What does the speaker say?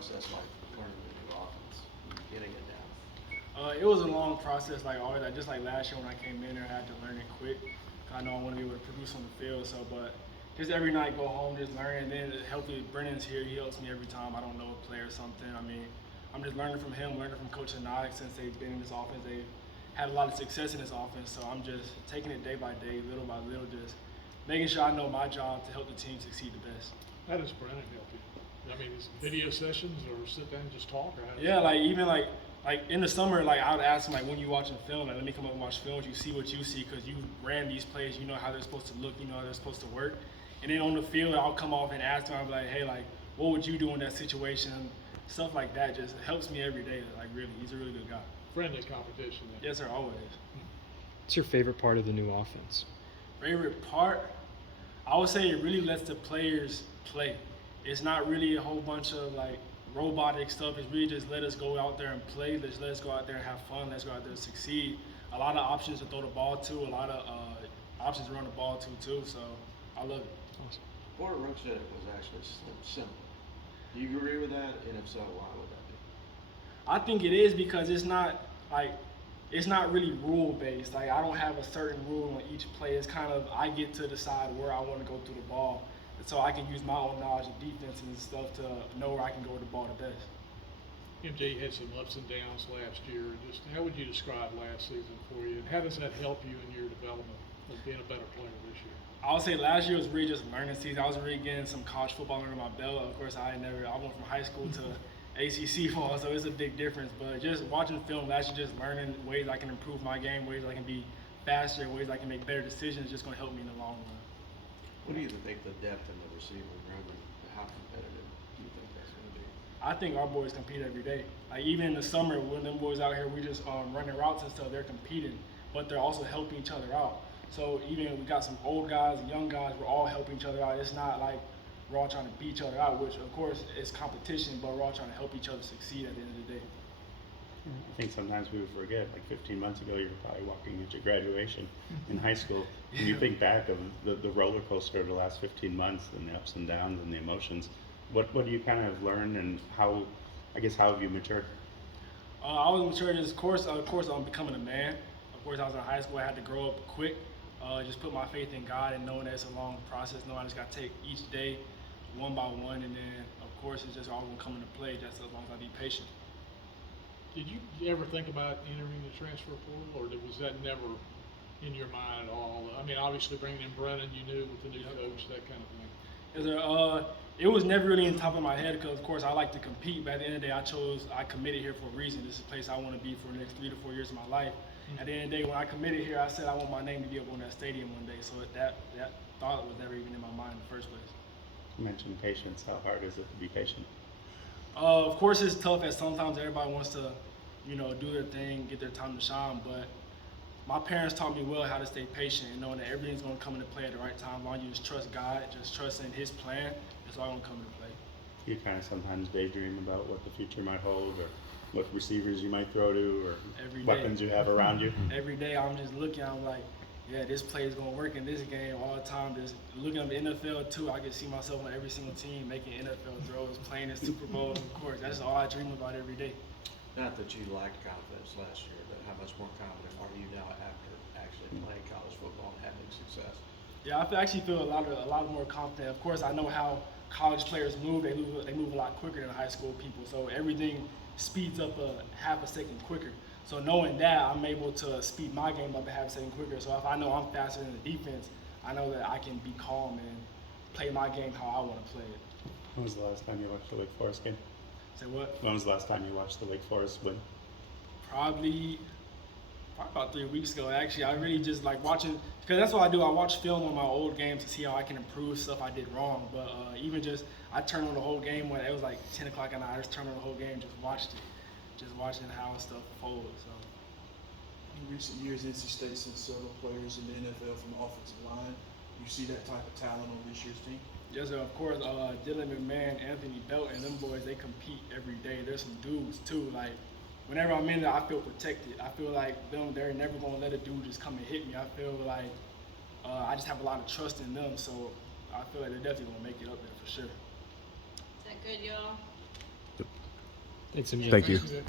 process like learning the new offense, getting it down? It was a long process, like always. Like, just like last year when I came in there, I had to learn it quick. 'Cause I know I want to be able to produce on the field. So, but just every night go home, just learn. And then healthy Brennan's here. He helps me every time I don't know a play or something. I mean, I'm just learning from him, learning from Coach Anag since they've been in this offense. They've had a lot of success in this offense. So I'm just taking it day by day, little by little, just making sure I know my job to help the team succeed the best. How does Brennan help you? I mean, is video sessions or sit down and just talk, or how does Yeah, that- like even like in the summer, like I would ask him like when you watching film, like let me come up and watch film. You see what you see because you ran these plays. You know how they're supposed to look. You know how they're supposed to work. And then on the field, I'll come off and ask him. I'll be like, hey, like what would you do in that situation? Stuff like that just helps me every day. Like really, he's a really good guy. friendly competition then? Yes, sir, always. What's your favorite part of the new offense? Favorite part, I would say it really lets the players play. It's not really a whole bunch of like robotic stuff. It's really just let us go out there and play. Let us go out there and have fun. Let's go out there and succeed. A lot of options to throw the ball to. A lot of options to run the ball to too. So I love it. Awesome. Porter Roach said it was actually simple. Do you agree with that? And if so, why would that be? I think it is because it's not really rule based. Like I don't have a certain rule on each play. It's kind of I get to decide where I want to go through the ball, and so I can use my own knowledge of defense and stuff to know where I can go with the ball the best. MJ had some ups and downs last year. Just how would you describe last season for you, and how does that help you in your development of being a better player this year? I would say last year was really just a learning season. I was really getting some college football under my belt. Of course, I went from high school to ACC ball, so it's a big difference. But just watching film last year, just learning ways I can improve my game, ways I can be faster, ways I can make better decisions, is just going to help me in the long run. What do you think the depth in the receiver room and how competitive do you think that's going to be? I think our boys compete every day. Like even in the summer, when them boys out here, we just running routes and stuff. They're competing, but they're also helping each other out. So even we got some old guys, young guys, we're all helping each other out. It's not like we're all trying to beat each other out, which of course is competition, but we're all trying to help each other succeed at the end of the day. I think sometimes we would forget, like 15 months ago, you were probably walking at your graduation in high school. When you think back of the roller coaster of the last 15 months and the ups and downs and the emotions, what do you kind of learn and how have you matured? I was mature in this course. Of course, I'm becoming a man. Of course, I was in high school. I had to grow up quick. Just put my faith in God and knowing that it's a long process. Knowing I just got to take each day one by one, and then of course it's just all gonna come into play just as long as I be patient. Did you ever think about entering the transfer portal, or was that never in your mind at all? I mean, obviously bringing in Brennan, you knew with the new coach, that kind of thing. It was never really in the top of my head because, of course, I like to compete. But at the end of the day, I committed here for a reason. This is a place I want to be for the next 3 to 4 years of my life. At the end of the day, when I committed here, I said I want my name to be up on that stadium one day. So that thought was never even in my mind in the first place. You mentioned patience. How hard is it to be patient? Of course, it's tough as sometimes everybody wants to, do their thing, get their time to shine. But my parents taught me well how to stay patient and knowing that everything's going to come into play at the right time. As long as you just trust God, just trust in His plan, it's all going to come into play. You kind of sometimes daydream about what the future might hold or what receivers you might throw to or Every day. weapons you have around you. Every day I'm just looking, I'm like, yeah, this play is going to work in this game all the time. Just looking at the NFL too, I can see myself on every single team making NFL throws, playing in Super Bowls, of course. That's all I dream about every day. Not that you lacked confidence last year, but how much more confident are you now after actually playing college football and having success? Yeah, actually feel a lot more confident. Of course, I know how college players move. They move a lot quicker than high school people. So everything speeds up a half a second quicker. So knowing that, I'm able to speed my game up a half a second quicker. So if I know I'm faster than the defense, I know that I can be calm and play my game how I want to play it. When was the last time you watched the Wake Forest game? Say what? When was the last time you watched the Wake Forest win? Probably about 3 weeks ago. Actually, I really just like watching because that's what I do. I watch film on my old games to see how I can improve stuff I did wrong. But even just I turned on the whole game when it was like 10 o'clock at night. I just turned on the whole game, just watched it, just watching how stuff folded. So In recent years, NC State sent several players in the NFL from the offensive line. You see that type of talent on this year's team? yes, sir, of course, Dylan McMahon, Anthony Belton, them boys, they compete every day. There's some dudes too. Like whenever I'm in there, I feel protected. I feel like they're never gonna let a dude just come and hit me. I feel like I just have a lot of trust in them. So I feel like they're definitely gonna make it up there for sure. Is that good, y'all? Thanks, MJ. Thank you. Thanks, Vic.